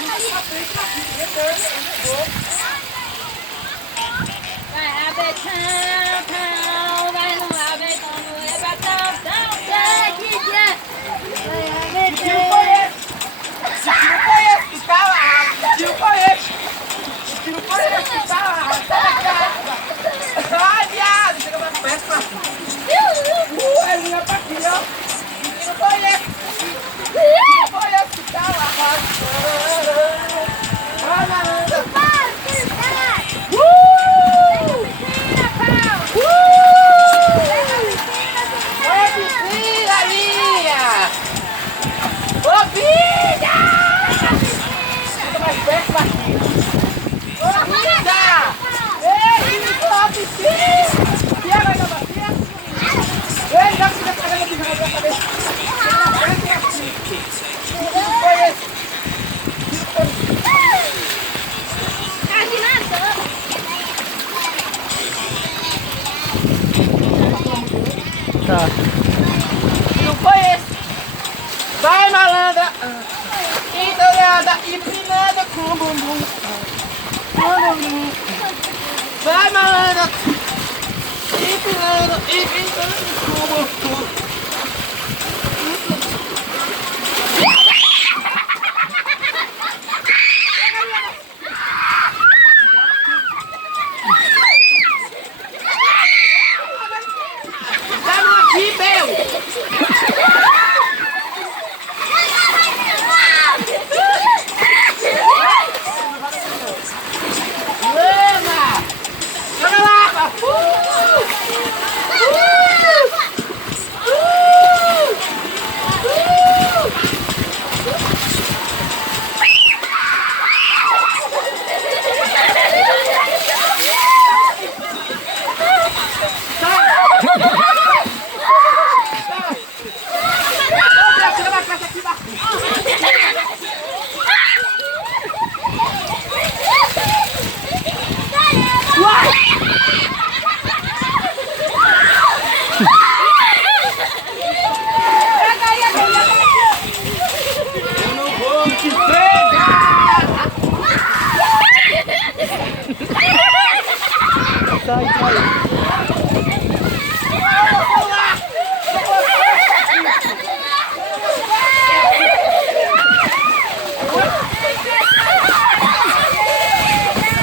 Vai haver tão, tão, vai não haver como é pra tão, tão, tão, que dia. Vai haver Tiro conhece! Tiro conhece! Ai, viado! Chega mais perto, Marquinhos! É linha pra aqui, ó! Tiro conhece! Tiro conhece! Tá lá! Vai, Maranda! Ô, vizinha, linha! Ô, filha! Chega mais perto, Marquinhos! Ô, vida! Ei, sobe, filho! Tia, vai dar bacia? Ei, já fica pagando de raiva na cabeça. Foi esse. Tá. Não foi esse. Vai, malandra. Entorada, empinada com bumbum. Vai, malandra. Empinada com bumbum. Tá aqui, meu. Lama! Joga lá! Chega na casa aqui, eu não vou te pegar! Sai, sai. Eu vou lá!